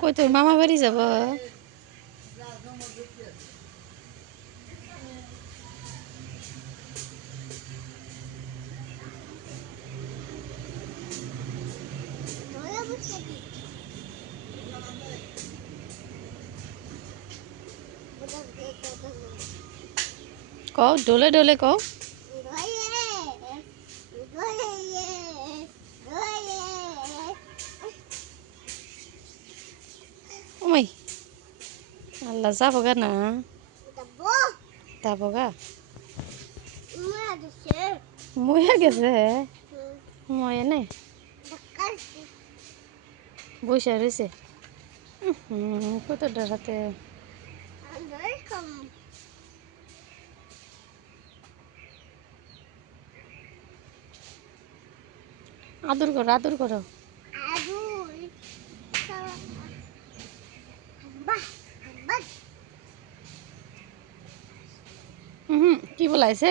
কই তোর মামা বাড়ি যাব? কও ডলে ডলে কও। ওমাই আল্লাহ যাবো গা না, যাবো গা মইয়া গেছে ময়ে নে বসে রয়েছে কত ডরাতে। আদর করো আদর করো। কি বলাইছে?